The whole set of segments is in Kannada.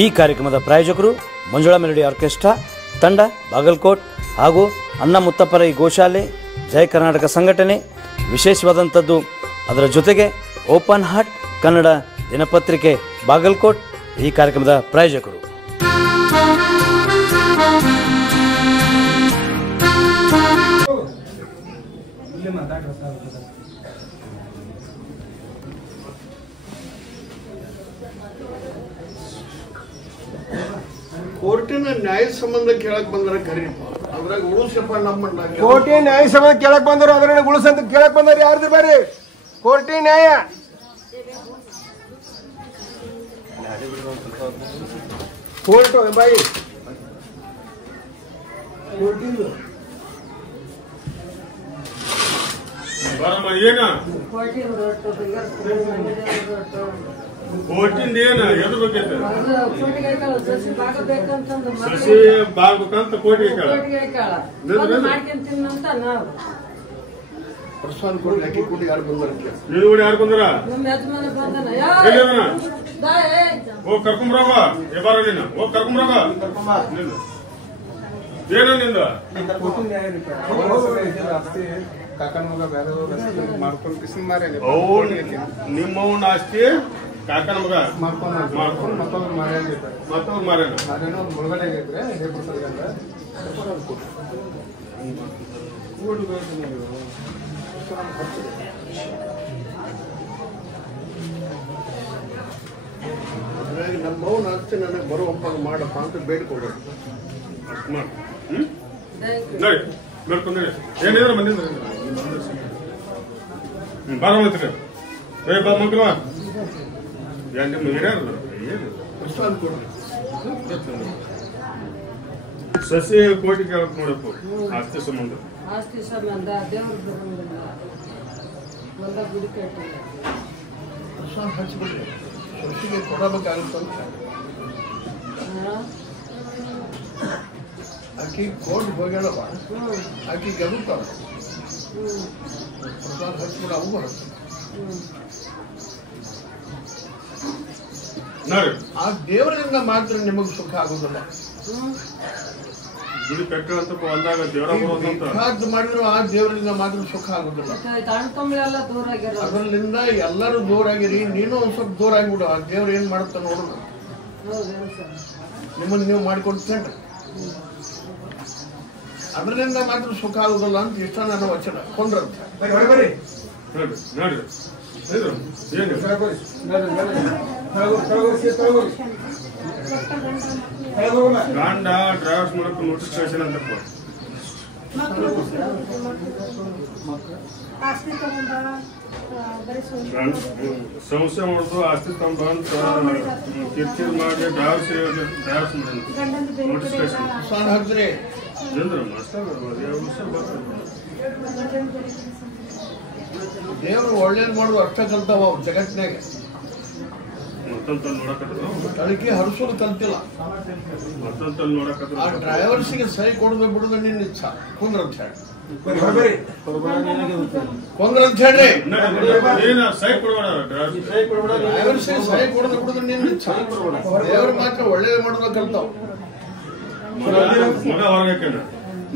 ಈ ಕಾರ್ಯಕ್ರಮದ ಪ್ರಾಯೋಜಕರು ಮಂಜುಳಾ ಮೆಲೋಡಿ ಆರ್ಕೆಸ್ಟ್ರಾ ತಂಡ ಬಾಗಲಕೋಟ್ ಹಾಗೂ ಅಣ್ಣ ಮುತ್ತಪ್ಪರ ಈ ಗೋಶಾಲೆ ಜಯ ಕರ್ನಾಟಕ ಸಂಘಟನೆ. ವಿಶೇಷವಾದಂಥದ್ದು ಅದರ ಜೊತೆಗೆ ಓಪನ್ ಹಾರ್ಟ್ ಕನ್ನಡ ದಿನಪತ್ರಿಕೆ ಬಾಗಲಕೋಟ್ ಈ ಕಾರ್ಯಕ್ರಮದ ಪ್ರಾಯೋಜಕರು. ಕೋರ್ಟಿನ ನ್ಯಾಯ ಸಂಬಂಧ ಕೇಳಕ್ ಬಂದ್ರ ಕರೀಪ ಅದ್ರಾಗ ಉಳಿಸಪ್ಪ ನಮ್ಮ ಕೋರ್ಟಿ ನ್ಯಾಯ ಸಂಬಂಧ ಕೇಳಕ್ ಬಂದರು ಅದ್ರಾಗ ಉಳಿಸಂತ ಕೇಳಕ್ ಬಂದಾರ ಯಾರ್ದು ಬರ್ರಿ ಕೋರ್ಟಿ ನ್ಯಾಯ ಕೋರ್ಟ್ ಬಾಯಿ ಏನ ಕೋರ್ಟಿಂದ ಏನ ಎದ್ರ ಬಗ್ಗೆ ಸಸಿ ಬಾಗ್ಬೇಕಂತ ಕೋರ್ಟಿಗೆ ಪ್ರಶ್ನೆ ಕೊಡ್ಲಿ ಅಕ್ಕಿ ಕೂಡಿ ಯಾರು ಬಂದಾರ ನೀವು ಕೂಡ ಯಾರು ಬಂದಾರ ಹೋಗ್ ಕರ್ಕೊಂಬರಾಗ ಎಬಾರ ನೀನು ಹೋಗ್ ಕರ್ಕೊಂಬರಾಗ ಏನ ನಿಂದ ಕಾಕನ ಮಗ ಬೇರೆ ನಿಮ್ಮವನ ಆಸ್ತಿ ಕಾಕನ ಮಗ ಮಾಡ್ಕೊಂಡು ಮತ್ತೊಂದು ಮತ್ತವ್ರು ಮಾರೇನ ಅದೇನೋ ಮುಳುಗಡೆ ಆಗೈತ್ರೆ ನಮ್ಮವನ ಆಸ್ತಿ ನನಗೆ ಬರೋ ಒಪ್ಪಾಗ ಮಾಡಪ್ಪ ಅಂತ ಬೇಡ್ಕೊಡ್ರಿ ನೋಡಿ ಬೇಡ್ಕೊಂಡ್ರಿ ಏನಿದ್ರೆ ಬಂದಿದ್ರೆ ಬಾರ ಮಾಡ್ತೀರಿ ಏ ಬಾ ಮಕ್ಕಳು ನಿಮ್ಮ ಹಿರಿಯರು ಸಸಿ ಕೋಟಿ ಕೇಳಕ್ ನೋಡಪ್ಪ ಆಸ್ತಿ ಸಂಬಂಧ ಹಚ್ಬಿಡ್ರಿ ಸಸಿಗೆ ಕೊಡಬೇಕಾಗುತ್ತಂತ ಆಕಿ ಕೋರ್ಟ್ ಹೋಗ್ಯಾಳವ ಆಕಿ ಗೆಲ್ಲುತ್ತಾವ ಪ್ರಸಾದ್ ಹಚ್ಬಿಡ ಅವು ಬರುತ್ತೆ ನೋಡಿ ಆ ದೇವರಿಂದ ಮಾತ್ರ ನಿಮಗೆ ಸುಖ ಆಗುದಿಲ್ಲ. ಗುಡಿ ಕಟ್ಟಂತ ಬಂದಾಗ ದೇವರ ಮಾಡಿದ್ರು ಆ ದೇವರಿಂದ ಮಾತ್ರ ಸುಖ ಆಗುದಿಲ್ಲ. ಅದರಿಂದ ಎಲ್ಲರೂ ದೂರ ಆಗಿರಿ, ನೀನು ಒಂದ್ ಸ್ವಲ್ಪ ದೂರ ಆಗಿಬಿಡು. ಆ ದೇವ್ರ ಏನ್ ಮಾಡುತ್ತ ನೋಡುದು, ನಿಮ್ಮನ್ನ ನೀವು ಮಾಡ್ಕೊಡ್ತೇನ್ರಿ. ಅದರಿಂದ ಮಾತ್ರ ಸುಖ ಆಗುದಿಲ್ಲ ಅಂತ ಇಷ್ಟ ನನ್ನ ವಚನ ಕೊಂಡ್ರಂತ ನೋಡ್ರಿ ನೋಡ್ರಿ ಗಂಡ ಡ್ರೈವರ್ಸ್ ಮಾಡಕ್ ನೋಟಿಫಿಕೇಶನ್ ಅಂತ ಸಂಸ್ಥೆ ಮಾಡುದು ಆಸ್ತಿ ತಂಬ ಅಂತ ಕಿರ್ಕಿರ್ ಮಾಡಿ ಡ್ರೈವರ್ಸ್ ನೋಟಿಫಿಕೇಶನ್ ಹಾಕ್ರಿ ದೇವ್ರು ಒಳ್ಳೇದ್ ಮಾಡುದು ಅರ್ಥ ಕಲ್ತಾವ ಜಗತ್ತಿನಾಗ. ಅದಕ್ಕೆ ಹರಿಸೋದು ಕಲ್ತಿಲ್ಲ. ಆ ಡ್ರೈವರ್ಸಿಗೆ ಸಹಿ ಕೊಡದ ಬಿಡುದ ನಿನ್ನ ಇಚ್ಛಾ. ಕುಂದ್ರಂತ ಹೇಳಿ ಕೊಂದ್ರಂತ ಹೇಳ್ರಿ. ಡ್ರೈವರ್ಸಿಗೆ ಸಹಿ ಕೊಡದ ಬಿಡುದ ನಿನ್ನ ಇಚ್ಛಾ. ದೇವ್ರ ಮಾತ್ರ ಒಳ್ಳೇದ್ ಮಾಡೋದ ಕಲ್ತಾವ.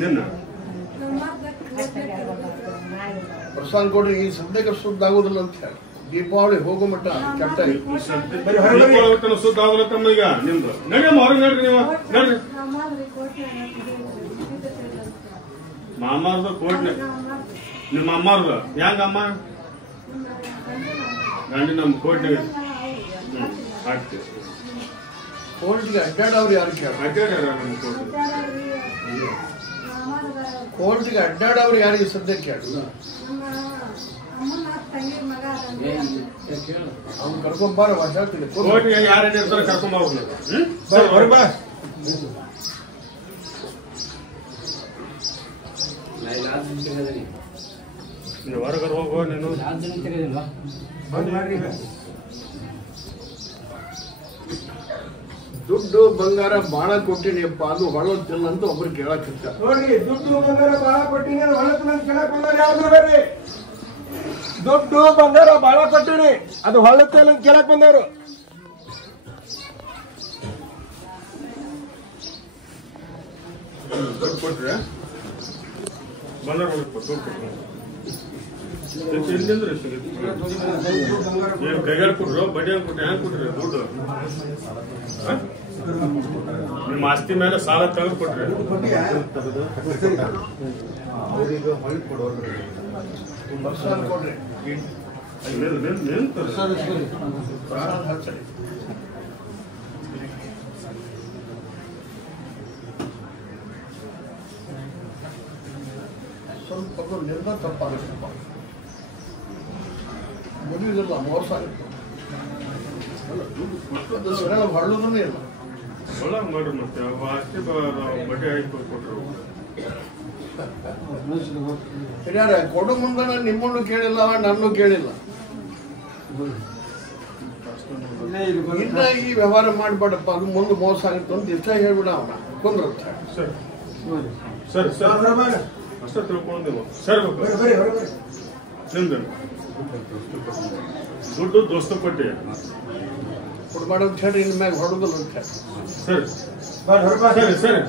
ನಿನ್ನ ಪ್ರಸಾದ್ ಕೊಡ್ರಿ ಈ ಸದ್ಯಕ್ಕೆ ಶುದ್ಧ ಆಗುದಿಲ್ಲ ಅಂತ ಹೇಳಿ ದೀಪಾವಳಿ ಹೋಗೋ ಮಟ್ಟ ಕೆಟ್ಟ ಶುದ್ಧ ಆಗುಲ್ಲ ತಮ್ಮ. ಈಗ ನಿಮ್ದು ನಡಿಯಮ್ಮ ಹೊರಗೆ ನಡ್ರಿ. ನೀವು ನಡ್ರಿ ಮಾಮಾರ್ದು ಕೋಟ್ನೆ ನಿಮ್ಮ ಅಮ್ಮಾರ್ದು ಹೆಂಗಮ್ಮ ಗಂಡಿ ನಮ್ಮ ಕೋಟ್ನಾಗ ಹಾಕ್ತೀವಿ. ಕೋರ್ಟ್ಗೆ ಅಡ್ಡಾಡವ್ರು ಯಾರು ಕೇಳ ಅಡ್ಡಾಡ್ಯಾರ ನಮ್ಮ ಕೋರ್ಟ್ಗೆ ಅಡ್ಡಾಡವ್ರು ಯಾರಿಗೆ ಸದ್ಯಕ್ಕೆ ಕೇಳಿ ಅವ್ನು ಕರ್ಕೊಂಬಾರ ಹೇಳ್ತೀನಿ. ಕೋರ್ಟ್ಗೆ ಯಾರು ಇರ್ತಾರೆ ಕರ್ಕೊಂಬಾರ ಹೊರಗಡೆ ಹೋಗೋ ನೀನು. ದುಡ್ಡು ಬಂಗಾರ ಬಾಳ ಕೊಟ್ಟಿನಿಯಪ್ಪ ಅದು ಹೊಳತಿಲ್ಲ ಅಂತ ಒಬ್ರು ಕೇಳಕ್ಕಿರ್ತ ನೋಡ್ರಿ. ದುಡ್ಡು ಬಂಗಾರ ಬಾಳ ಕೊಟ್ಟಿನಿ ಹೊಳತಿಲ್ಲ ಅಂತ ಕೇಳಕ್ ಬಂದಾರ ಯಾವ್ದು ಬರ್ರಿ. ದುಡ್ಡು ಬಂಗಾರ ಬಾಳ ಕೊಟ್ಟಿನಿ ಅದು ಹೊಳತಿಲ್ಲ ಅಂತ ಕೇಳಕ್ ಬಂದವರು. ದುಡ್ಡು ಕೊಟ್ರೆ ಬಂಗಾರ ದುಡ್ಡು ಕೊಟ್ಟು ಎಲ್ಲಿಂದ್ರೆ ಏನು ಕೈಗಾರ ಕೊಟ್ರು ಬಡ್ಡಿ ಕೊಟ್ಟು ಹೆಂಗೆ ಕೊಟ್ರಿ ದುಡ್ಡು ನಿಮ್ಮ ಆಸ್ತಿ ಮೇಲೆ ಸಾಲ ತೆಗೆದು ಕೊಟ್ರಿ ಸ್ವಲ್ಪ ನಿರ್ಧಾರ ತಪ್ಪಾಗುತ್ತಪ್ಪ ಮದುವೆಲ್ಲ ಮೋಸ ಆಗುತ್ತೆ ಸರಿಯಾಗಿ ಹೊಳ್ಳೋದನ್ನೇ ಇಲ್ಲ ಒಳಗ ಮಾಡ್ರಿ ಮತ್ತೆ ಆಸ್ತಿ ಬಡ್ಡಿ ಹಾಕಿ ಕೊಟ್ರು ಹಿರಿಯಾರ ಕೊಡು ಮುಂದೆ ನಿಮ್ಮನ್ನು ಕೇಳಿಲ್ಲ ನನ್ನೂ ಕೇಳಿಲ್ಲ ಇನ್ನ ಈ ವ್ಯವಹಾರ ಮಾಡ್ಬೇಡಪ್ಪ ಅದು ಮುಂದೆ ಮೋಸ ಆಗುತ್ತೆ ಅಂತ ಇಷ್ಟ ಹೇಳ್ಬಿಡ ಅವನ ಕೊಂದ್ರಂತ ಸರ್ ಸರ್ ಸರ್ ಅಷ್ಟೇ ತಿಳ್ಕೊಂಡಿಲ್ಲ ಸರ್ ನಿಮ್ದು ದುಡ್ಡು ದೋಸ್ತ ಪಟ್ಟಿ ಕೊಡ್ಬೇಡ ಅಂತ ಹೇಳಿ ಇನ್ ಮ್ಯಾಗ ಹೊಡೋದಿಲ್ಲ ಅಂತ ಹೇಳಿ ಸರಿ ಸರಿ ಸರಿ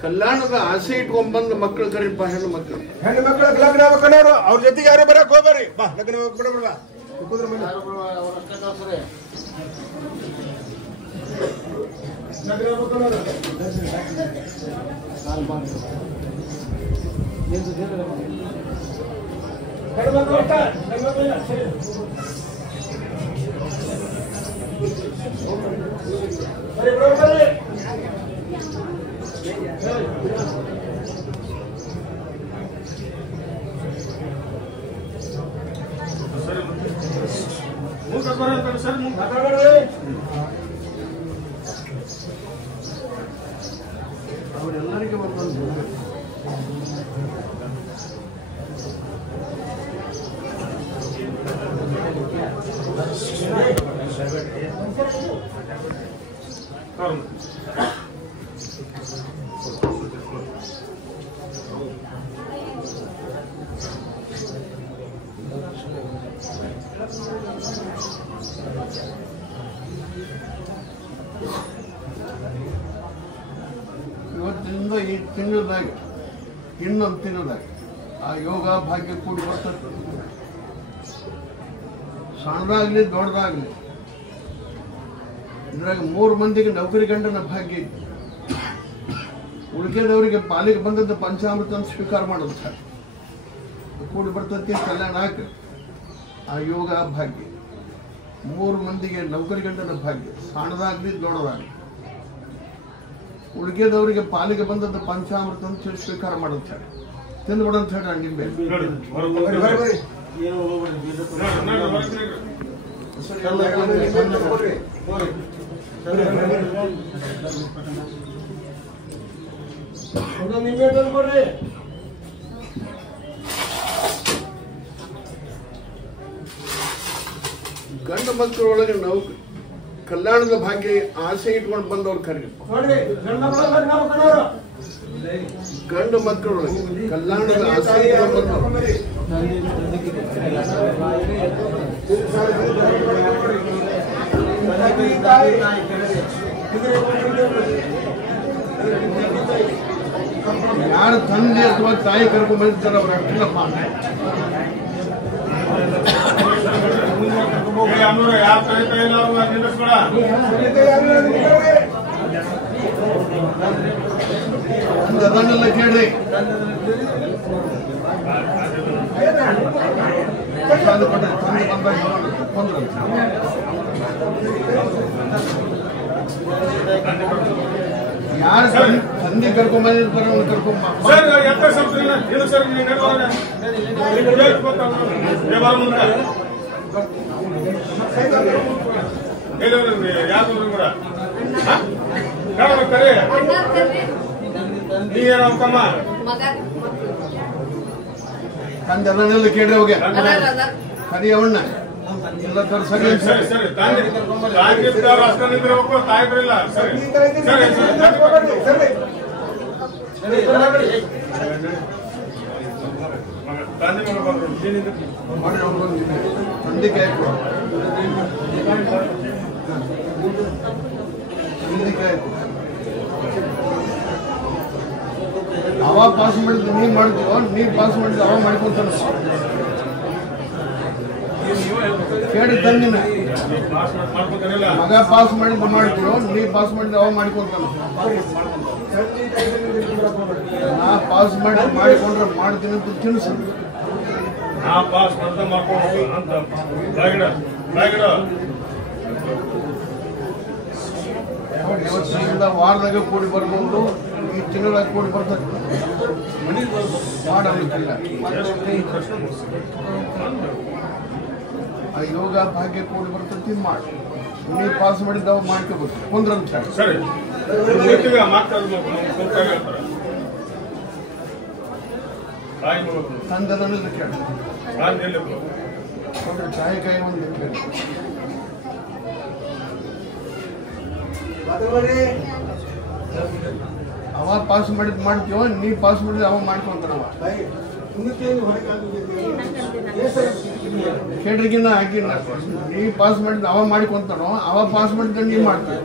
ಕಲ್ಯಾಣದ ಆಸೆ ಇಟ್ಕೊಂಡ್ಬಂದ ಮಕ್ಕಳು ಕರೀಪ ಹೆಣ್ಣು ಮಕ್ಕಳು ಹೆಣ್ಣು ಮಕ್ಕಳು ಲಗ್ನ ಆಗ್ಬೇಕನ್ನೋರು ಅವ್ರ ಜೊತೆಗೆ ಯಾರು ಬರಕ್ ಹೋಗ್ಬರ್ರಿ ಬಾ ಲಗ್ನ ಬಿಡಬೇಡ ಸರ್ ಅವರೆಲ್ಲರಿಗೆ ಒಂದೊಂದು ಇವತ್ತಿನಿಂದ ಈ ತಿಂಗಳದಾಗ ಇನ್ನೊಂದು ತಿಂಗಳದಾಗ ಆ ಯೋಗ ಭಾಗ್ಯ ಕೂಡಿ ಬರ್ತದೆ. ಸಣ್ಣದಾಗ್ಲಿ ದೊಡ್ಡದಾಗ್ಲಿ ಇದ್ರಾಗ 3 ಮಂದಿಗೆ ನೌಕರಿ ಗಂಡನ ಭಾಗ್ಯ ಇತ್ತು. ಉಳಿಕೆದವರಿಗೆ ಪಾಲಿಗೆ ಬಂದದ್ದು ಪಂಚಾಮೃತ ಅಂತ ಸ್ವೀಕಾರ ಮಾಡೋದು ಸರ್ ಕೂಡಿ ಬರ್ತೈತಿ. ಕಲ್ಯಾಣ ಹಾಕಿ ಆ ಯೋಗ ಭಾಗ್ಯ 3 ಮಂದಿಗೆ ನೌಕರಿ ಗಂಡನ ಭಾಗ್ಯ ಸಣ್ಣದಾಗ್ಲಿ ದೊಡ್ಡದಾಗ್ಲಿ ಉಳಿಕೆದವರಿಗೆ ಪಾಲಿಗೆ ಬಂದದ್ದು ಪಂಚಾಮೃತ ಅಂತ ಸ್ವೀಕಾರ ಮಾಡೋದು ಸರ್ ತಿಂದ್ಬಿಡ ಅಂತ ಹೇಳಿ ನಿಂಬೆ ಗಂಡು ಮಕ್ಕಳೊಳಗೆ ನೌಕರಿ ಕಲ್ಯಾಣದ ಭಾಗ್ಯ ಆಸೆ ಇಟ್ಕೊಂಡು ಬಂದವ್ರು ಕರೀರಿ. ಗಂಡು ಮಕ್ಕಳೊಳಗೆ ಕಲ್ಯಾಣದ ಆಸೆ ಇಟ್ಕೊಂಡು ಬಂದವರು ಯಾರು ತಂದೆ ಅಥವಾ ತಾಯಿ ಕರ್ಕೊಂಡ್ ಬಂದಿರ್ತಾರೆ ಅವ್ರ ಅಷ್ಟಲ್ಲಪ್ಪ. ಅದನ್ನೆಲ್ಲ ಕೇಳ್ರಿ. ಯಾರು ತಂದೆ ಕರ್ಕೊಂಡ್ ಬಂದಿರ್ತಾರೆ ಅವ್ರು ಕರ್ಕೊಂಡ್ ತಂದೆ ಅದನ್ನೆಲ್ಲ ಕೇಳ್ರಿ ಹೋಗಿ ಕರಿ ಅವಣ್ಣ ಎಲ್ಲ ತರ್ಸರಿ ಮಾಡಿ ಅವ್ರಿಗೊಂದು ತಂದೆ ಕಾಯಿ ಕೊಡು. ತಂದೆ ಕಾಯಿ ಕೊಡು. ಅವ ಪಾಸ್ ಮಾಡಿದ್ದು ನೀ ಮಾಡ್ತೀವೋ, ನೀ ಪಾಸ್ ಮಾಡಿದ್ದು ಅವ ಮಾಡ್ಕೊಂತಾನ. ಕೇಳಿ ತಂದಿನ ಮಗ ಪಾಸ್ ಮಾಡಿದ್ದು ಮಾಡ್ತೀವೋ, ನೀ ಪಾಸ್ ಮಾಡಿದ್ದು ಅವ ಮಾಡ್ಕೊಂತಾನ. ನಾ ಪಾಸ್ ಮಾಡಿಕೊಂಡ್ರೆ ಮಾಡ್ತೀನಿ ಅಂತ ತಿನ್ಸು. ನಾ ಪಾಸ್ ಮಾಡ್ತಾ ಮಾಡ್ಕೊಂಡು ಅಂತ ಇವತ್ತಿನಿಂದ ವಾರದಾಗ ಕೂಡಿ ಬರ್ಬೋದು, ಈ ತಿಂಗಳಾಗ ಕೂಡಿ ಬರ್ತದೆ. ಮಾಡಲಿಕ್ಕಿಲ್ಲ. ಆ ಯೋಗ ಭಾಗ್ಯ ಕೂಡಿ ಬರ್ತೈತಿ ಮಾಡಿ. ನೀ ಪಾಸ್ ಮಾಡಿದ್ದಾವ ಮಾಡ್ಕೋಬೇಕು ಕುಂದ್ರಂತ ಹೇಳಿ. ಸರಿ ತಂದೆಲ್ಲ ಕೇಳಿ ಚಾಯ್ ಕಾಯಿ ಒಂದು ಕೇಳಿ. ಅವ ಪಾಸ್ ಮಾಡಿದ್ ಮಾಡ್ತೀವ, ನೀ ಪಾಸ್ ಮಾಡಿದ್ ಅವ ಮಾಡ್ಕೊಂತಾನವ. ಕೇಳ್ರಿಗಿನ್ನ ಹಾಕಿನ ನೀ ಪಾಸ್ ಮಾಡಿದ್ ಅವ ಮಾಡ್ಕೊಂತಾನೋ, ಅವ ಪಾಸ್ ಮಾಡಿದ ನೀ ಮಾಡ್ತೀವಿ.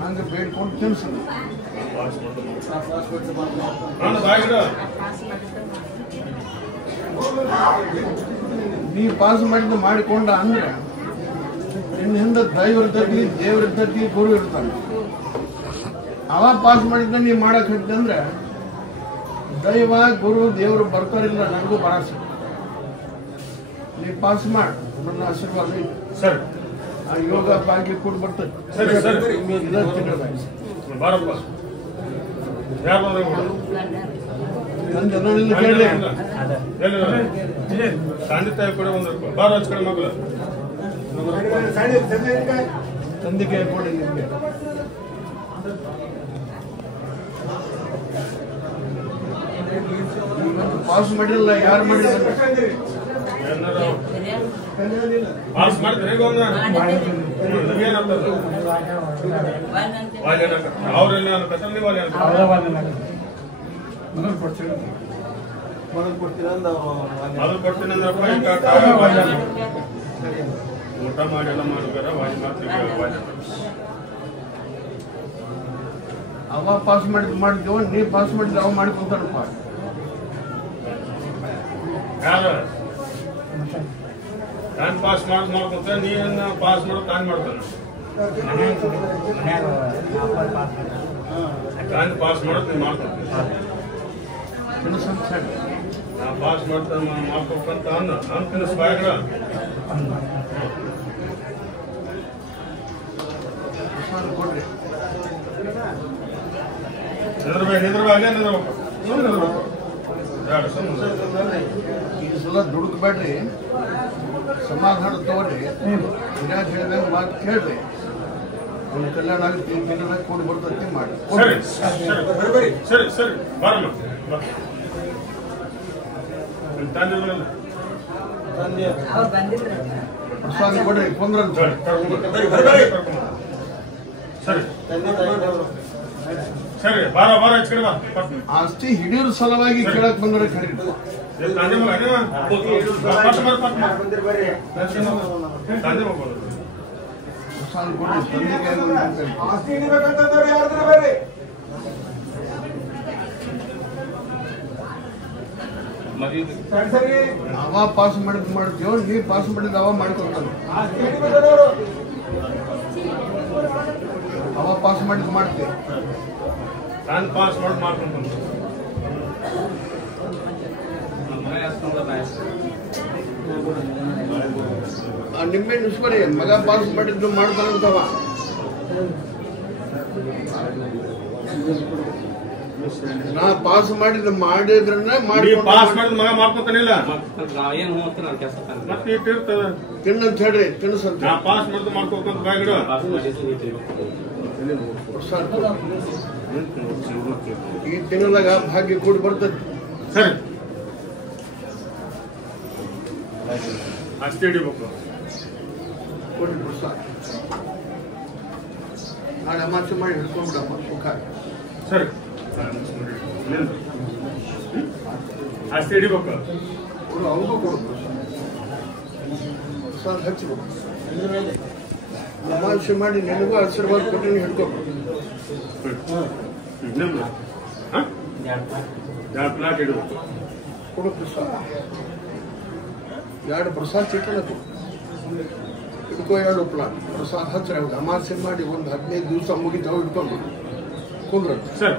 ಹಂಗ ಬೇಡ್ಕೊಂಡು ತಿನ್ಸ. ನೀ ಪಾಸ್ ಮಾಡಿದ ಮಾಡಿಕೊಂಡ ಅಂದ್ರೆ ನಿನ್ನ ಹಿಂದೆ ದೈವ ಇರ್ತೈತಿ, ದೇವ್ರ ಇರ್ತೈತಿ, ಗುರು ಇರ್ತಾನೆ. ಅವ ಪಾಸ್ ಮಾಡಿದ್ದ ನೀ ಮಾಡಕ್ ಹತ್ತಿದೆ ಅಂದ್ರೆ ದೈವ ಗುರು ದೇವರು ಬರ್ತಾರಿಲ್ಲ, ನನಗೂ ಬರಾಸ. ನೀ ಪಾಸ್ ಮಾಡ, ನನ್ನ ಆಶೀರ್ವಾದ ಸರ್. ಆ ಯೋಗ ಭಾಗ್ಯ ಕೂಡ ಬರ್ತದೆ. ಬಾರಪ್ಪ ಕೇಳಿ ತಂದೆ ತಾಯಿ ಕೂಡ ಒಂದು ಬಾರ ಹಚ್ಚ ಕಡೆ ಮಗಳು ತಂದೆ ಕೈ ಕೊಡಿ ನಿಮಗೆ. ಪಾಸ್ ಮಾಡಿಲ್ಲ, ಯಾರು ಮಾಡಿಲ್ಲ ಪಾಸ್ ಮಾಡಿದ್ರೆ ಅವ್ರೇನು ಅದು ಕೊಡ್ತೀನಿ ಅಂದ್ರಪ್ಪ. ಊಟ ಮಾಡಿ ಎಲ್ಲ ಮಾಡಿದಾರ ಅವ ಪಾಸ್ ಮಾಡಿದ್ವ, ನೀ ಪಾಸ್ ಮಾಡಿದ್ರೆ ಅವ ಮಾಡ್ಕೊಂತಾನಪ್ಪ. ಯಾರ ನಾನು ಪಾಸ್ ಮಾಡ್ಕೊಂತ ನೀನು ಪಾಸ್ ಮಾಡೋದು ತಾನು ಮಾಡ್ತಾನೆ. ತಾನು ಪಾಸ್ ಮಾಡೋದು ನೀನು ಮಾಡ್ಕೊತೀನಿ. ನಾ ಪಾಸ್ ಮಾಡ್ತಾನೆ ಮಾಡ್ಬೇಕಂತ ಅನ್ನ ತಿನ್ನಿಸ್ ಬಾಯಿಗಳ ಕೊಡ್ರಿ. ಈ ಸಲ ದುಡುಕ್ಬೇಡ್ರಿ, ಸಮಾಧಾನ ತಗೋರಿ. ವಿರಾಜ ಹೇಳಿದಾಗ ಮಾತು ಕೇಳ್ರಿ. ಅವ್ನ ಕಲ್ಯಾಣ ಆಗುತ್ತೆ, ತಿಂಗಳಾಗ ಕೊಂಡು ಬರ್ತೈತಿ ಮಾಡಿ. ಸರಿ ಸರಿ ಬಾರಮ್ಮ. ಪ್ರಸಾದ ಕೊಡ್ರಿ, ಕೊಂದ್ರಂತ ಸರಿ ಸರಿ ಬಾರ ಬಾರ ಕಡೆ ಬಾ. ಆಸ್ತಿ ಹಿಡಿಯೋದ್ರ ಸಲುವಾಗಿ ಕೇಳಕ್ ಬಂದ್ರೆ ಕರೀರಿ. ಪ್ರಸಾದ ಕೊಡ್ರಿ, ತಂದೆ ಕೈ ಆಸ್ತಿ ಹಿಡಿಬೇಕಂತಂದ್ರೆ ಯಾರ್ದ್ರ ಬರ್ರಿ. ಅವ ಪಾಸ್ ಮಾಡಿದ್ ಮಾಡ್ತೀವೋ, ನೀ ಪಾಸ್ ಮಾಡಿದ್ ಅವ ಮಾಡ್ಕೊಂತಾನ. ಅವ ಪಾಸ್ ಮಾಡಿದ್ ಮಾಡ್ತೀವಿ, ನಾನು ಪಾಸ್ ಮಾಡಿ ಮಾಡ್ಕೊಂಡು ನಿಮ್ಮೆ ನಿಸ್ಬರಿ ಮಗ ಪಾಸ್ ಮಾಡಿದ್ದು ಮಾಡ್ತಾನಂತವ. ನಾ ಪಾಸ್ ಮಾಡಿದ್ರನ್ನ ಪಾಸ್ ಮಾಡಿದ ಮಗ ಮಾಡ್ಕೊತಾನಿಲ್ಲ ತಿನ್ನಂತ ಹೇಳ್ರಿ, ತಿನ್ಸಂತ. ನಾ ಪಾಸ್ ಮಾಡಿದ್ ಮಾಡ್ಕೋಕಂತ ಬಾಯ್ಗಿಡ. ಈ ತಿಂಗಳಾಗ ಭಾಗ್ಯ ಕೂಡಿ ಬರ್ತದೆ. ಸರಿ ಅಷ್ಟೇ ಹಿಡಿಬೇಕು. ಕೊಡ್ರಿ ಪ್ರಸಾದ. ನಾಳೆ ಅಮಾಸೆ ಮಾಡಿ ಹಿಡ್ಕೊಂಡ್ಬಿಡಮ್ಮ ಸುಖ. ಸರಿ ಆಸ್ತಿ ಹಿಡಿಬೇಕು ಕೊಡು, ಅವನಿಗೂ ಕೊಡು ಪ್ರಸಾದ ಹಚ್ಚಬೇಕು. ಅಮಾವಾಸ್ಯೆ ಮಾಡಿ ನಿನಗೂ ಆಶೀರ್ವಾದ ಕೊಟ್ಟು ಹಿಡ್ಕೋಬೇಕು. ನಿಮ್ದು ಎರಡು ಪ್ಲಾಟ್ ಇಡಬೇಕು. ಕೊಡು ಪ್ರಸಾದ, 2 ಪ್ರಸಾದ ಚಿಕ್ಕನದು ಹಿಡ್ಕೋ, 2 ಪ್ಲಾಟ್ ಪ್ರಸಾದ ಹಚ್ಚ. ಅಮಾವಾಸ್ಯೆ ಮಾಡಿ ಒಂದು 15 ದಿವಸ ಮುಗಿತಾವ ಹಿಡ್ಕೊಂಡು ಕುಂದ್ರ ಸರ್.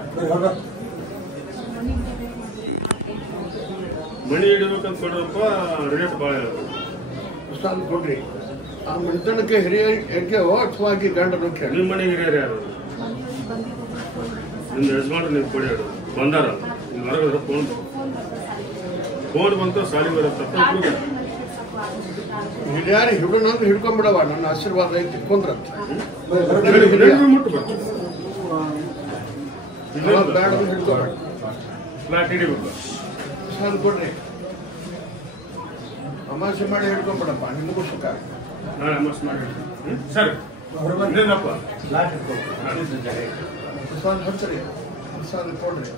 ಮಣಿ ಹಿಡಿಬೇಕಂತ ಕೊಡ್ರಪ್ಪ, ರೇಟ್ ಭಾಳ ಇರೋದು. ಪ್ರಸಾದ ಕೊಡ್ರಿ. ಆ ಮಣಿತನಕ್ಕೆ ಹಿರಿಯ ಯಜ್ಞವೋ ಅಥವಾ ಆಗಿ ಗಂಡನ ಕೇಳಿ. ನಿಮ್ಮ ಮನೆಗೆ ಹಿರಿಯರು ಯಾರು? ನಿಮ್ಮ ಯಜಮಾನ್ರು ನೀವು ಕೊಡಿ ಹೇಳು. ಬಂದಾರ ನೀವು ಹೊರಗಡೆ ಫೋನ್ ಬಂತು, ಸಾಲಿ ಬರುತ್ತೆ. ಹಿರಿಯಾರು ಹಿಡಿನಂದ್ರೆ ಹಿಡ್ಕೊಂಡ್ಬಿಡವ, ನನ್ನ ಆಶೀರ್ವಾದ ಐತಿ ಕುಂದ್ರಂತ. ಮುಟ್ಟು ಬರ್ತದೆ ಬೇಡ ಹಿಡ್ಕೋಬೇಡ. ಫ್ಲಾಟ್ ಹಿಡಿಬೇಕು. ಪ್ರಸಾದ ಕೊಡ್ರಿ. ಅಮಾವಾಸ್ಯೆ ಮಾಡಿ ಹಿಡ್ಕೊಂಡ್ಬಿಡಪ್ಪ, ನಿಮಗೂ ಸುಖ. ನಾಳೆ ಅಮಾವಾಸ್ಯೆ ಮಾಡಿ ಸರ್. ಇನ್ನೇನಪ್ಪ ಪ್ರಸಾದ ಹಚ್ಚರಿ, ಪ್ರಸಾದ ಕೊಡ್ರಿ.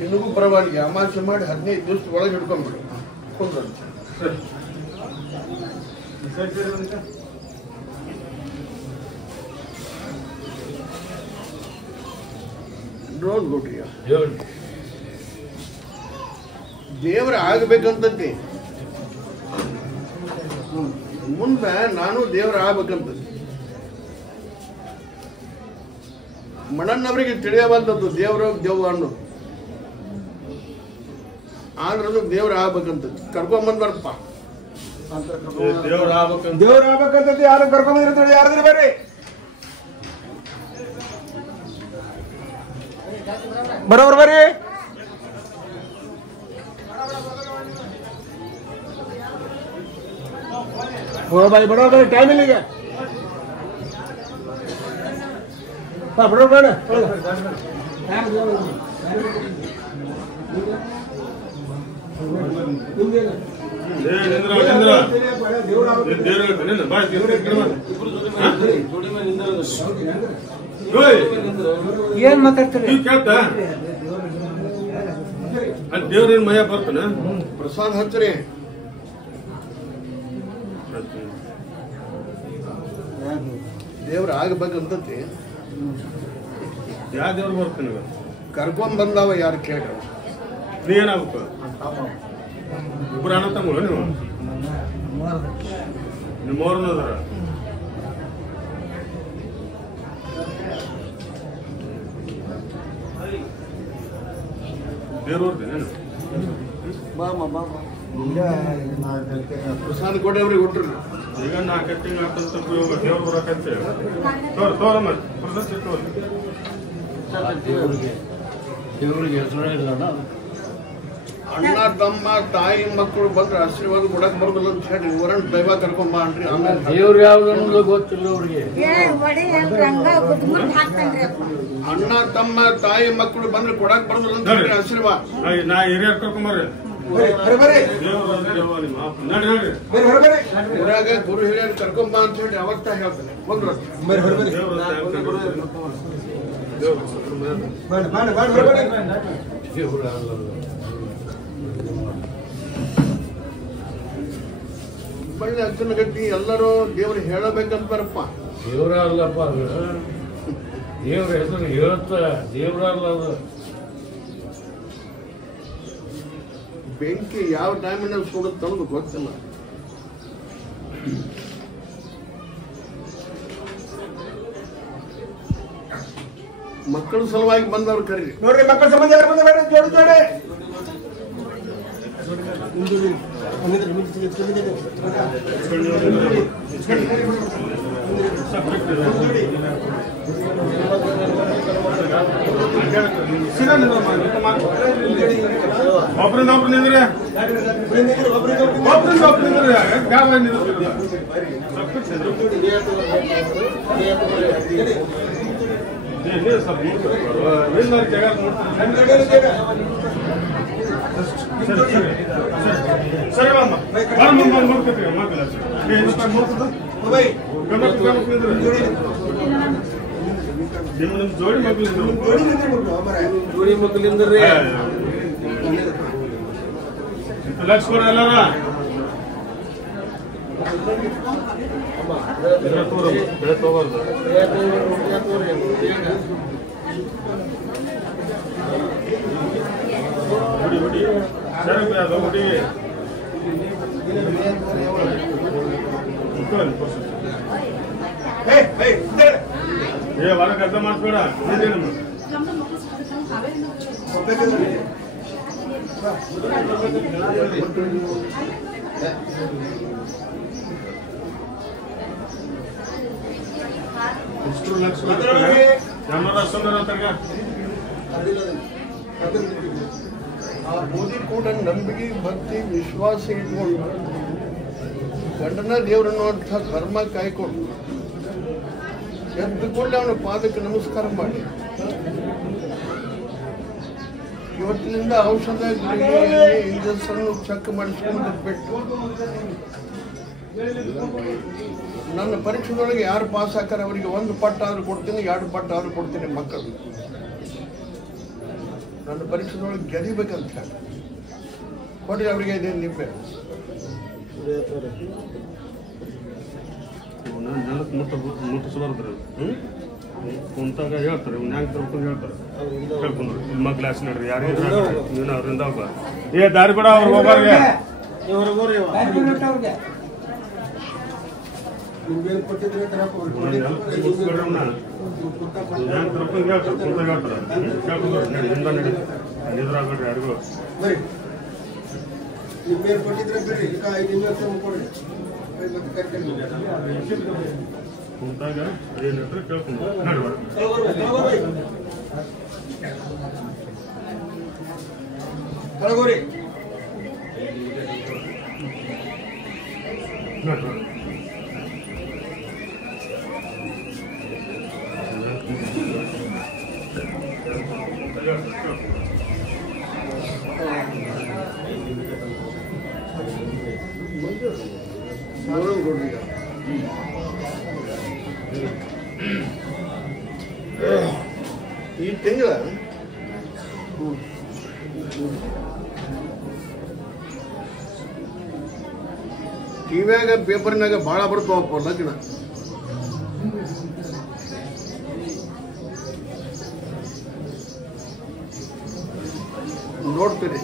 ನಿನಗೂ ಪರವಾಗಿಲ್ಲ. ಅಮಾವಾಸ್ಯೆ ಮಾಡಿ 15 ದಿವಸ ಒಳಗೆ ಹಿಡ್ಕೊಂಡ್ಬಿಡು ಕುಂದ್ರಂತ. ಡ್ರೋನ್ ಕೊಟ್ರಿಯ ದೇವ್ರ ಆಗ್ಬೇಕಂತತಿ. ಮುಂದೆ ನಾನು ದೇವ್ರ ಆಗ್ಬೇಕಂತತಿ. ಮಣ್ಣನ್ನವರಿಗೆ ತಿಳಿಯಬಾರ್ದದ್ದು ದೇವ್ರ ದೇವ್ ಅನ್ನೋದು. ಆದ್ರದು ದೇವ್ರ ಆಗ್ಬೇಕಂತತಿ. ಕರ್ಕೊಂಬಂದ್ಬಾರಪ್ಪ. ದೇವ್ರ ಆಗ್ಬೇಕಂತ ದೇವ್ರ ಆಗ್ಬೇಕಂತದ್ದು ಯಾರು ಕರ್ಕೊಂಡ್ಬಂದಿರ್ತಾರೆ? ಯಾರ್ದ್ರಿ ಬರ್ರಿ ಬರೋಬ್ರ ಬರ್ರಿ. ಹೋ ಬಾಯ್ ಬರೋಬ್ರ ಟೈಮ್ ಇಲ್ಲಿಗ ಬರೋಬ್ರ. ಏನ್ ಮಾತಾಡ್ತಾರೆ? ಕೇಳ್ತಾ ದೇವ್ರೇನ್ ಮಯ ಬರ್ತಾನ? ಪ್ರಸಾದ ಹಚ್ಚ್ರಿ. ದೇವ್ರ ಆಗ್ಬೇಕಂತತಿ. ಯಾವ ದೇವ್ರು ಬರ್ತಾನ? ಕರ್ಕೊಂಡ್ ಬಂದಾವ ಯಾರು ಕೇಳ್ರಿ. ನೀ ಏನಾಗ್ಬೇಕು? ಇಬ್ರು ಅಣ್ಣ ತಮ್ಮಗಳು ನೀವು? ನಿಮ್ಮವ್ರನ್ನ ಅದಾರ? ಬೇರೆಯವ್ರದ್ದೇನು? ಪ್ರಸಾದ ಕೊಟ್ಟವ್ರಿಗೆ ಕೊಟ್ರಿ. ಈಗ 4 ತಿಂಗಳು ಆಗ್ತಂತ ದೇವ್ರು ಬರಕಂತ ತೋರಮ್ಮ ಪ್ರಶಸ್ತಿ ತೋರಿ. ದೇವರಿಗೆ ಹೆಸರು ಇಲ್ಲ. ಅಣ್ಣ ತಮ್ಮ ತಾಯಿ ಮಕ್ಕಳು ಬಂದ್ರೆ ಆಶೀರ್ವಾದ ಕೊಡಕ್ ಬರೋದಿಲ್ಲ ಅಂತ ಹೇಳಿ ಊರನ್ ದೈವ ಕರ್ಕೊಂಬ ಅನ್ರಿ. ಆಮೇಲೆ ದೇವ್ರು ಯಾವ್ದು ಅನ್ನೋದು ಗೊತ್ತಿಲ್ಲ ಅವ್ರಿಗೆ. ಅಣ್ಣ ತಮ್ಮ ತಾಯಿ ಮಕ್ಕಳು ಬಂದ್ರೆ ಕೊಡಕ್ ಬರೋದಿಲ್ಲ ಅಂತ ಹೇಳಿ ಆಶೀರ್ವಾದ. ನಾ ಹಿರಿಯರ್ ಕರ್ಕೊಂಬರ್ರಿ. ಊರಾಗ ಗುರು ಹಿರಿಯರ್ ಕರ್ಕೊಂಬ ಅಂತ ಹೇಳಿ ಅವತ್ತ ಹೇಳ್ತಾನೆ. ಬಂದ್ರು ಬಳ್ಳಿ ಅಜ್ಜನ ಗಟ್ಟಿ ಎಲ್ಲರೂ ದೇವ್ರು ಹೇಳಬೇಕಂತಾರಪ್ಪ. ದೇವ್ರ ಅಲ್ಲಪ್ಪ, ಅದು ದೇವ್ರ ಹೆಸರು ಹೇಳುತ್ತ. ದೇವ್ರ ಅಲ್ಲ ಅದು. ಬೆಂಕಿ ಯಾವ ಟೈಮಿನಲ್ಲಿ ಸುಡುತ್ತೆ ಅನ್ನೋದು ಗೊತ್ತಿಲ್ಲ. ಮಕ್ಕಳ ಸಲುವಾಗಿ ಬಂದವ್ರು ಕರೀರಿ. ನೋಡ್ರಿ ಮಕ್ಕಳ ಸಂಬಂಧ ಯಾರು ಬಂದ ಬೇಡ ಜೋಡಿ ಜೋಡಿ ಒಬ್ರಿಂದ ಒಬ್ರು ನಿಂದ್ರೆ ಸರಿ ನೋಡ್ಕೊತೀವಿ ಮಾತಾಡ ನಿಮ್ಮ ಜೋಡಿ ಮಕ್ಕಳು ಜೋಡಿ ಮಕ್ಕಳಿಂದ್ರಿ ಲಕ್ಷ ಕೊಡ ಎಲ್ಲಾರ ತಗೋಬಾರ್ದು ಹುಡಿ ಸರಿ ಅದು ಹುಡಿ ಹೊರಗೆ ಅರ್ಥ ಮಾಡಿಸ್ಬೇಡ ಎಷ್ಟು ಲಕ್ಷ ಆ ಮೋದಿ ಕೂಡ ನಂಬಿಕೆ ಭಕ್ತಿ ವಿಶ್ವಾಸ ಇಟ್ಕೊಂಡು ಗಂಡನ ದೇವರನ್ನುವಂಥ ಧರ್ಮ ಕಾಯ್ಕೊಂಡು ಎದ್ದುಕೊಂಡು ಅವನ ಪಾದಕ್ಕೆ ನಮಸ್ಕಾರ ಮಾಡಿ ಇವತ್ತಿನಿಂದ ಔಷಧ ಇಂಜೆಕ್ಷನ್ ಚೆಕ್ ಮಾಡಿಸ್ಕೊಂಡು ಬಿಟ್ಟು ನನ್ನ ಪರೀಕ್ಷೆದೊಳಗೆ ಯಾರು ಪಾಸ್ ಹಾಕಾರ ಅವರಿಗೆ 1 ಪಟ್ಟ ಆದ್ರೂ ಕೊಡ್ತೀನಿ 2 ಪಟ್ಟ ಆದ್ರೂ ಕೊಡ್ತೀನಿ ಮಕ್ಕಳು ನನ್ನ ಪರೀಕ್ಷೆದೊಳಗೆ ಗೆದಿಬೇಕಂತ ಹೇಳಿ ಕೊಡ್ರಿ ಅವರಿಗೆ ಇದೇನು ನಿಂಬೆ ಮುಟ್ಟಿಸಬಾರ್ದು ಕುಂತಾಗ ಹೇಳ್ತಾರೆ ಇವ್ನ ಹ್ಯಾಂಗ ತರ್ಕೊಂಡು ಹೇಳ್ತಾರೆ ಕೇಳ್ಕೊಂಡ್ರು ನಿಮ್ಮ ಕ್ಲಾಸ್ ನೋಡ್ರಿ ಯಾರಿಗೂ ನೀನು ಅವರಿಂದ ಹೋಗ ಏ ದಾರಿ ಕೂಡ ಅವ್ರಿಗೆ ಹೋಗೋರಿಗೆ ನಿಮ್ಗೇನು ಕೊಟ್ಟಿದ್ರೆ ತರ್ಕೊಂಡು ಹೇಳ್ತಾರೆ ಕುಂತಾಗ ಹೇಳ್ತಾರೆ ಕೇಳ್ಕೊಂಡ್ರು ನಡಿ ಹಿಂದ ನಡಿ ನಿದ್ರಾಗ್ಬೇಡ್ರಿ ಯಾರಿಗೂ ನಿಮ್ಗೇನು ಕೊಟ್ಟಿದ್ರೆ ಬಿಡ್ರಿ ಈಗ 5 ನಿಮಿಷ ಕೊಡ್ರಿ ಕುಂತಾಗ ಏನಿದ್ರೆ ಕೇಳ್ಕೊಂಡು ನಡ್ಬಾರ ತಗೋರಿ ಈ ತಿಂಗಳ ಟಿವ್ಯಾಗ ಪೇಪರ್ನಾಗ ಭಾಳ ಬರ್ತಾವಪ್ಪ ಲಗ್ನ ನೋಡ್ತೀರಿ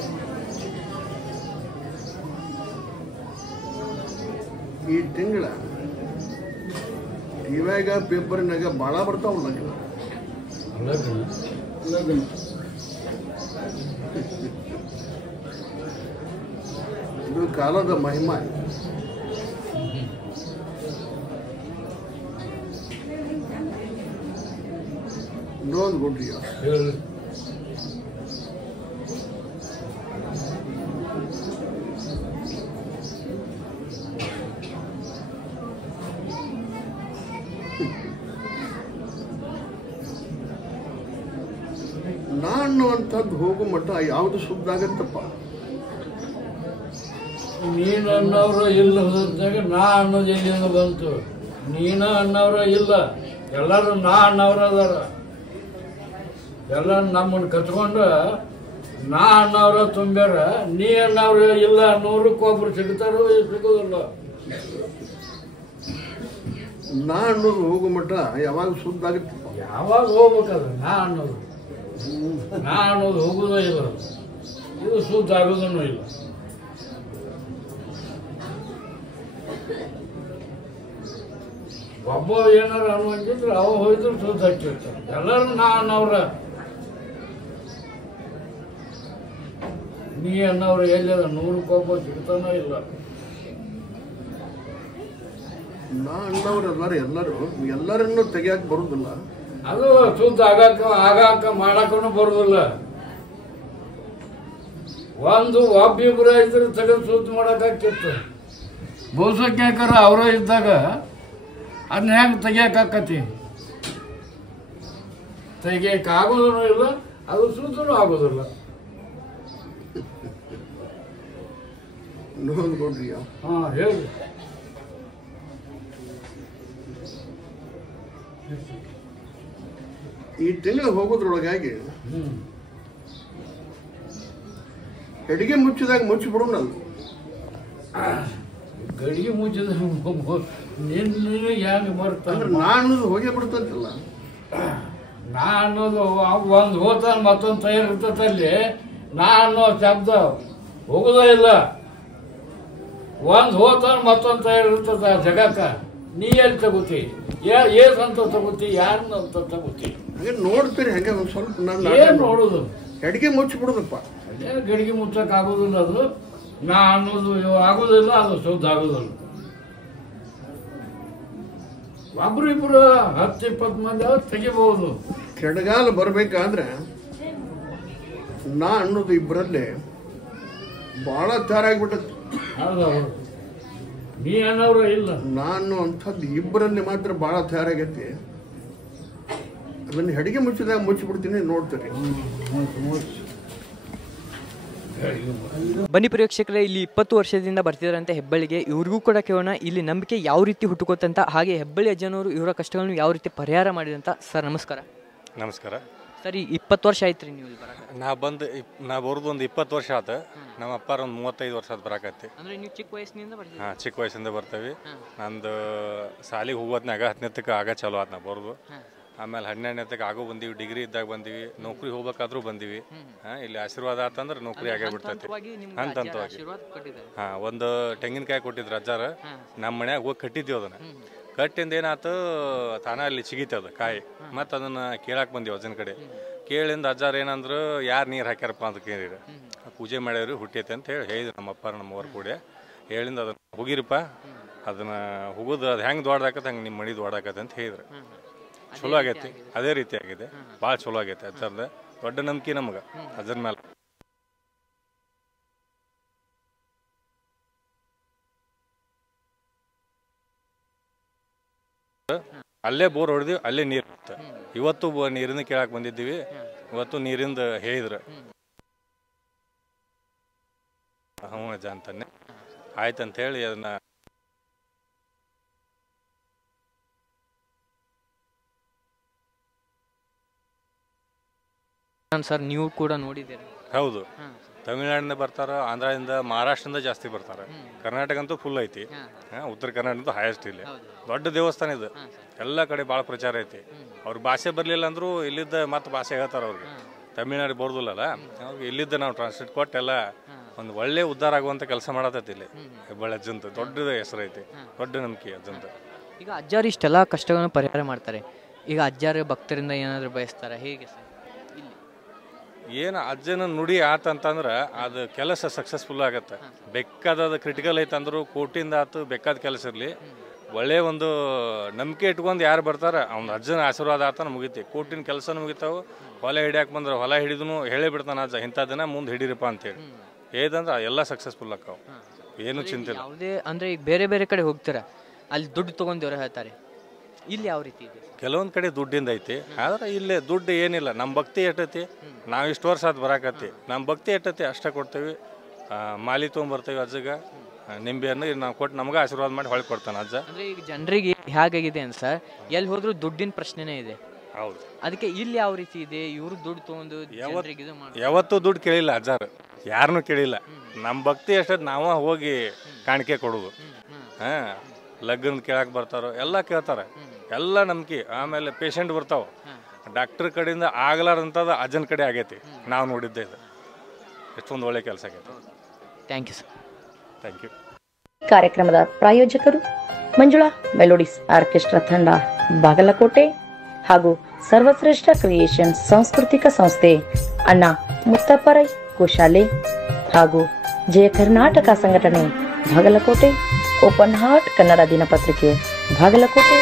ಈ ತಿಂಗಳ ಟಿವ್ಯಾಗ ಪೇಪರ್ನಾಗ ಭಾಳ ಬರ್ತಾವ ಲಗ್ನ ಇದು ಕಾಲದ ಮಹಿಮಾ ಇನ್ನೊಂದು ಕೊಡ್ರಿ ನಾ ಅನ್ನುವಂಥದ್ದು ಹೋಗೋ ಮಟ್ಟ ಯಾವುದು ಶುದ್ಧ ಆಗತ್ತಪ್ಪ ನೀನು ಅನ್ನೋರು ಇಲ್ಲ ಹೋದಾಗ ನಾ ಅನ್ನೋದು ಎಲ್ಲಿಂದ ಬಂತು ನೀನ ಅನ್ನೋರ ಇಲ್ಲ ಎಲ್ಲರೂ ನಾ ಅನ್ನೋರು ಅದಾರ ಎಲ್ಲ ನಮ್ಮನ್ನು ಕಚ್ಕೊಂಡು ನಾ ಅನ್ನೋರ ತುಂಬ್ಯಾರ ನೀ ಅನ್ನೋರು ಇಲ್ಲ 100ಕ್ಕೆ ಸಿಗ್ತಾರೋ ಸಿಗೋದಿಲ್ಲ ನಾ ಅನ್ನೋದು ಹೋಗೋ ಮಟ್ಟ ಯಾವಾಗ ಶುದ್ಧ ಆಗತ್ತಪ್ಪ ಯಾವಾಗ ಹೋಗ್ಬೇಕದ ನಾ ಅನ್ನೋದು ಹೋಗುದೇ ಇಲ್ಲ ಇದು ಶುದ್ಧ ಆಗೋದೂ ಇಲ್ಲ ಒಬ್ಬ ಏನಾರು ಅನ್ನುವಂಗಿದ್ರೆ ಅವ ಹೋಯ್ತು ಶುದ್ಧ ಹಾಕಿರ್ತಾರೆ ಎಲ್ಲರೂ ನಾ ಅನ್ನವ್ರ ನೀ ಅನ್ನವ್ರು ಎಲ್ಲಿದ 100ಕ್ಕೆ ಸಿಗ್ತಾನೋ ಇಲ್ಲ ನಾ ಅನ್ನೋರು ಎಲ್ಲರನ್ನು ತೆಗಿಯಕ್ಕೆ ಬರುದಿಲ್ಲ ಅದು ಶುದ್ಧ ಆಗಾಕ ಮಾಡಕ್ಕೂ ಬರುದಿಲ್ಲ ಒಬ್ಬಿಬ್ರು ಇದ್ರೆ ತೆಗೆದು ಶುದ್ಧ ಮಾಡಕ್ಕಾಕಿತ್ತು ಬಹುಸಂಖ್ಯಾಕರ ಅವರ ಇದ್ದಾಗ ಅದನ್ನ ಹೆಂಗೆ ತೆಗಿಯಕಾಕತಿ ತೆಗಿಯಕ್ಕಾಗೋದೂ ಇಲ್ಲ ಅದು ಶುದ್ಧನೂ ಆಗೋದಿಲ್ಲ ನೋಡ್ಕೊಡ್ರಿ ಹಾ ಹೇಳಿ ಈ ತಿಂಗಳು ಹೋಗೋದ್ರೊಳಗಾಗಿ ಅಡಿಗೆ ಮುಚ್ಚಿದಾಗ ಮುಚ್ಚಿಬಿಡೋಣ. ಗಡಿಗೆ ಮುಚ್ಚಿದ ನಿನ್ನ ಹೆಂಗೆ ಬರ್ತಾನೆ? ನಾನು ಹೋಗೇ ಬಿಡ್ತಂತಲ್ಲ. ನಾ ಅನ್ನೋದು ಒಂದು ಹೋತಾನ ಮತ್ತೊಂದು ತಯಾರಿರ್ತಲ್ಲಿ ನಾ ಅನ್ನೋ ಶಬ್ದ ಹೋಗೋದೇ ಇಲ್ಲ. ಒಂದು ಹೋತಾನ ಮತ್ತೊಂದು ತಯಾರಿರ್ತದ ಜಗಕ್ಕ. ನೀ ಎಲ್ಲಿ ತಗೋತಿ? ಏಸಂತ ತಗೋತಿ? ಯಾರನ್ನಂತ ತಗೋತಿ? ಹಾಗೆ ನೋಡ್ತೀರಿ ಹಂಗೆ ಒಂದು ಸ್ವಲ್ಪ ನಾನು ಏನ್ ನೋಡುದು? ಅಡಿಗೆ ಮುಚ್ಚಿಬಿಡೋದಪ್ಪ. ಅದೇ ಗಡಿಗೆ ಮುಚ್ಚಕ್ ಆಗೋದಿಲ್ಲ. ಅದು ನಾ ಅನ್ನೋದು ಆಗೋದಿಲ್ಲ, ಅದು ಶುದ್ಧ ಆಗೋದಿಲ್ಲ. ಒಬ್ರು ಇಬ್ರು 10-20 ಮಂದಿ ತೆಗಿಬಹುದು. ಕೆಡಗಾಲ ಬರ್ಬೇಕಾದ್ರೆ ನಾ ಅನ್ನೋದು ಇಬ್ಬರಲ್ಲಿ ಬಹಳ ತಯಾರಾಗ್ಬಿಟ್ಟದ್ದು. ಹೌದೌದು, ನೀ ಅನ್ನೋರು ಇಲ್ಲ. ನಾನು ಅಂಥದ್ದು ಇಬ್ಬರಲ್ಲಿ ಮಾತ್ರ ಬಹಳ ತಯಾರಾಗೈತಿ. ಅದನ್ನ ಅಡಿಗೆ ಮುಚ್ಚಿದಾಗ ಮುಚ್ಚಿಬಿಡ್ತೀನಿ, ನೋಡ್ತೀರಿ. ಬನ್ನಿ ಪ್ರೇಕ್ಷಕರೇ, ಇಲ್ಲಿ 20 ವರ್ಷದಿಂದ ಬರ್ತಿದಾರಂತೆ ಹೆಬ್ಬಳ್ಳಿಗೆ. ಇವ್ರಿಗೂ ಕೂಡ ಕೇಳೋಣ ಇಲ್ಲಿ ನಂಬಿಕೆ ಯಾವ ರೀತಿ ಹುಟ್ಟುಕೋತಂತ, ಹಾಗೆ ಹೆಬ್ಬಳ್ಳಿ ಅಜ್ಜನವರು ಇವರ ಕಷ್ಟಗಳನ್ನು ಯಾವ ರೀತಿ ಪರಿಹಾರ ಮಾಡಿದಂತ. ಸರ್ ನಮಸ್ಕಾರ. ನಮಸ್ಕಾರ ಸರ್, 20 ವರ್ಷ ಆಯ್ತು ರೀ ನೀವು ಇಲ್ಲಿ ಬರಕ? ನಾ ಬರೋದು ಒಂದು 20 ವರ್ಷ ಆತ. ನಮ್ಮ ಅಪ್ಪಾರ ಒಂದು 35 ವರ್ಷ ಆತು ಬರಾಕತ್ತಿ. ಅಂದ್ರೆ ನೀವು ಚಿಕ್ಕ ವಯಸ್ಸಿನಿಂದ ಬರ್ತೀವಿ? ಹಾಂ, ಚಿಕ್ಕ ವಯಸ್ಸಿಂದ ಬರ್ತೇವೆ. ನಂದು ಸಾಲಿಗೆ ಹೋಗೋತ್ನಾಗ 10ನೇತಕ್ಕೆ ಆಗ ಚಲೋ ಆತ್ ನಾ ಬರೋದು. ಆಮೇಲೆ 12ನೇತಕ್ಕೆ ಆಗೋ ಬಂದೀವಿ, ಡಿಗ್ರಿ ಇದ್ದಾಗ ಬಂದೀವಿ, ನೌಕರಿ ಹೋಗ್ಬೇಕಾದ್ರೂ ಬಂದೀವಿ. ಇಲ್ಲಿ ಆಶೀರ್ವಾದ ಆತಂದ್ರೆ ನೌಕರಿ ಆಗೇ ಬಿಡ್ತೈತಿ ಹಂತವಾಗಿ. ಹಾಂ, ಒಂದು ತೆಂಗಿನಕಾಯಿ ಕೊಟ್ಟಿದ್ರು ಅಜ್ಜಾರ. ನಮ್ಮ ಮನ್ಯಾಗ ಹೋಗಿ ಕಟ್ಟಿದ್ದೀವಿ. ಅದನ್ನ ಕಟ್ಟಿಂದ ಏನಾಯ್ತು, ತಾನ ಅಲ್ಲಿ ಚಿಗಿತದ ಕಾಯಿ. ಮತ್ತು ಅದನ್ನ ಕೇಳಾಕ್ ಬಂದೀವಿ ಅಜ್ಜನ ಕಡೆ. ಕೇಳಿಂದ ಅಜ್ಜಾರ ಏನಂದ್ರು, ಯಾರು ನೀರು ಹಾಕ್ಯಾರಪ್ಪ ಅಂತ ಕೇಳಿರ. ಪೂಜೆ ಮಾಡ್ಯಾವ್ರಿ, ಹುಟ್ಟೈತೆ ಅಂತ ಹೇಳಿದ್ರು ನಮ್ಮಪ್ಪ ನಮ್ಮವ್ರ ಕೂಡ. ಹೇಳಿಂದ ಅದನ್ನ ಹೋಗಿರಪ್ಪ, ಅದನ್ನ ಹೋಗೋದು ಅದು ಹೆಂಗೆ ದೊಡ್ಡದಾಕತ್ತೆ ಹಂಗೆ ನಿಮ್ಮ ಮಡಿ ದೊಡ್ಡಾಕತ್ತೆ ಅಂತ ಹೇಳಿದ್ರು. ಚಲೋ ಆಗೈತಿ, ಅದೇ ರೀತಿ ಆಗಿದೆ. ಭಾಳ ಚಲೋ ಆಗೈತೆ. ಅಜ್ಜರ್ದ ದೊಡ್ಡ ನಂಬಿಕೆ ನಮ್ಗೆ ಅಜ್ಜನ ಮೇಲೆ. ಅಲ್ಲೇ ಬೋರ್ ಹೊಡೆದಿವಿ, ಅಲ್ಲೇ ನೀರು ಬರುತ್ತೆ. ಇವತ್ತು ನೀರಿಂದ ಕೇಳಾಕ್ ಬಂದಿದ್ದೀವಿ. ಇವತ್ತು ನೀರಿಂದ ಹೇಳಿದ್ರು. ಹ್ಞೂ ಅಜ್ಜ ಅಂತಾನೆ ಆಯ್ತಂತ ಹೇಳಿ ಅದನ್ನ ಸರ್ ನೀವು ಕೂಡ ನೋಡಿದ್ದೀರಿ? ಹೌದು, ತಮಿಳ್ನಾಡಿಂದ ಬರ್ತಾರ, ಆಂಧ್ರದಿಂದ, ಮಹಾರಾಷ್ಟ್ರದಿಂದ ಜಾಸ್ತಿ ಬರ್ತಾರೆ. ಕರ್ನಾಟಕ ಅಂತೂ ಫುಲ್ ಐತಿ. ಉತ್ತರ ಕರ್ನಾಟಕ ಹೈಯೆಸ್ಟ್. ಇಲ್ಲಿ ದೊಡ್ಡ ದೇವಸ್ಥಾನ ಇದು. ಎಲ್ಲ ಕಡೆ ಭಾಳ ಪ್ರಚಾರ ಐತಿ. ಅವ್ರ ಭಾಷೆ ಬರಲಿಲ್ಲ ಅಂದ್ರೂ ಇಲ್ಲಿದ್ದ ಮತ್ತೆ ಭಾಷೆ ಹೇಳ್ತಾರೆ ಅವ್ರಿಗೆ. ತಮಿಳ್ನಾಡಿಗೆ ಬರೋದಿಲ್ಲಲ್ಲ, ಅವ್ರಿಗೆ ಇಲ್ಲಿದ್ದ ನಾವು ಟ್ರಾನ್ಸ್ಲೇಟ್ ಕೊಟ್ಟು ಎಲ್ಲ ಒಂದು ಒಳ್ಳೆ ಉದ್ಧಾರ ಆಗುವಂಥ ಕೆಲಸ ಮಾಡತೈತಿ ಇಲ್ಲಿ ಹೆಬ್ಬಳ್ಳಿ ಅಜ್ಜಂತ. ದೊಡ್ಡ ಹೆಸರು ಐತಿ, ದೊಡ್ಡ ನಂಬಿಕೆ ಅಜ್ಜಂತ. ಈಗ ಅಜ್ಜಾರು ಇಷ್ಟೆಲ್ಲ ಕಷ್ಟಗಳನ್ನು ಪರಿಹಾರ ಮಾಡ್ತಾರೆ. ಈಗ ಅಜ್ಜಾರ ಭಕ್ತರಿಂದ ಏನಾದರೂ ಬಯಸ್ತಾರೆ, ಹೇಗೆ ಸರ್? ಏನು ಅಜ್ಜನ ನುಡಿ ಆತಂತಂದ್ರೆ ಅದು ಕೆಲಸ ಸಕ್ಸಸ್ಫುಲ್ ಆಗತ್ತೆ. ಬೇಕಾದ ಕ್ರಿಟಿಕಲ್ ಐತಂದ್ರು ಕೋಟಿಂದ ಆತು, ಬೇಕಾದ ಕೆಲಸ ಇರಲಿ, ಒಳ್ಳೆ ಒಂದು ನಂಬಿಕೆ ಇಟ್ಕೊಂಡು ಯಾರು ಬರ್ತಾರೆ ಅವ್ನ ಅಜ್ಜನ ಆಶೀರ್ವಾದ ಆತನ ಮುಗಿತಿ. ಕೋಟಿನ ಕೆಲಸನೂ ಮುಗಿತಾವು. ಹೊಲ ಹಿಡಿಯಾಕೆ ಬಂದ್ರೆ ಹೊಲ ಹಿಡಿದು ಹೇಳೇ ಬಿಡ್ತಾನೆ ಅಜ್ಜ, ಇಂಥ ದಿನ ಮುಂದೆ ಹಿಡೀರಪ್ಪ ಅಂತೇಳಿ ಹೇದಂದ್ರೆ ಎಲ್ಲ ಸಕ್ಸಸ್ಫುಲ್ ಆಕಾವು. ಏನು ಚಿಂತೆ ಇಲ್ಲ. ಯಾವುದೇ ಅಂದರೆ ಈಗ ಬೇರೆ ಬೇರೆ ಕಡೆ ಹೋಗ್ತಾರೆ, ಅಲ್ಲಿ ದುಡ್ಡು ತೊಗೊಂಡವ್ರು ಹೇಳ್ತಾರೆ. ಇಲ್ಲಿ ಯಾವ ರೀತಿ ಇದೆ? ಕೆಲವೊಂದು ಕಡೆ ದುಡ್ಡಿಂದ ಐತಿ, ಆದ್ರೆ ಇಲ್ಲಿ ದುಡ್ಡು ಏನಿಲ್ಲ. ನಮ್ಮ ಭಕ್ತಿ ಎಷ್ಟೈತಿ, ನಾವು ಇಷ್ಟು ವರ್ಷ ಅದು ಬರಾಕತ್ತಿ, ನಮ್ಮ ಭಕ್ತಿ ಎಷ್ಟೈತಿ ಅಷ್ಟೇ ಕೊಡ್ತೇವೆ. ಮಾಲಿ ತೊಗೊಂಬರ್ತೇವೆ ಅಜ್ಜಗೆ, ನಿಂಬೆಯನ್ನು ನಾವು ಕೊಟ್ಟು ನಮ್ಗೆ ಆಶೀರ್ವಾದ ಮಾಡಿ ಹೊಳೆ ಕೊಡ್ತಾನೆ ಅಜ್ಜ. ಅಂದರೆ ಈಗ ಜನರಿಗೆ ಹೇಗಾಗಿದೆ ಅಂತ ಸರ್, ಎಲ್ಲಿ ಹೋದ್ರೂ ದುಡ್ಡಿನ ಪ್ರಶ್ನೆನೇ ಇದೆ. ಹೌದು, ಅದಕ್ಕೆ ಇಲ್ಲಿ ಯಾವ ರೀತಿ ಇದೆ? ಇವರು ದುಡ್ಡು ತೊಗೊಂಡು ಯಾವತ್ತೂ ದುಡ್ಡು ಕೇಳಿಲ್ಲ ಅಜ್ಜಾರು, ಯಾರನ್ನೂ ಕೇಳಿಲ್ಲ. ನಮ್ಮ ಭಕ್ತಿ ಎಷ್ಟೈತಿ ನಾವ ಹೋಗಿ ಕಾಣಿಕೆ ಕೊಡೋದು. ಹಾಂ, ಲಗ್ನದ ಕೇಳಕ್ಕೆ ಬರ್ತಾರೋ ಎಲ್ಲ ಕೇಳ್ತಾರೆ, ಎಲ್ಲ ನಂಬಿಕೆ. ಆಮೇಲೆ ಪೇಷಂಟ್ ಬರ್ತಾವೆ, ಡಾಕ್ಟರ್ ಕಡೆಯಿಂದ ಆಗಲಾರಂಥದ್ದು ಅಜ್ಜನ ಕಡೆ ಆಗೈತಿ. ನಾವು ನೋಡಿದ್ದೆ ಇದು. ಎಷ್ಟೊಂದು ಒಳ್ಳೆ ಕೆಲಸ ಆಗೈತೆ. Thank you sir. Thank you. ಕಾರ್ಯಕ್ರಮದ ಪ್ರಾಯೋಜಕರು ಮಂಜುಳಾ ಮೆಲೋಡಿಸ್ ಆರ್ಕೆಸ್ಟ್ರಾ ತಂಡ ಬಾಗಲಕೋಟೆ ಹಾಗೂ ಸರ್ವಶ್ರೇಷ್ಠ ಕ್ರಿಯೇಷನ್ ಸಾಂಸ್ಕೃತಿಕ ಸಂಸ್ಥೆ ಅಣ್ಣ ಮುತ್ತಪ್ಪರೈ ಗೋಶಾಲೆ ಹಾಗೂ ಜಯ ಕರ್ನಾಟಕ ಸಂಘಟನೆ ಬಾಗಲಕೋಟೆ, ಓಪನ್ ಹಾರ್ಟ್ ಕನ್ನಡ ದಿನಪತ್ರಿಕೆ ಬಾಗಲಕೋಟೆ.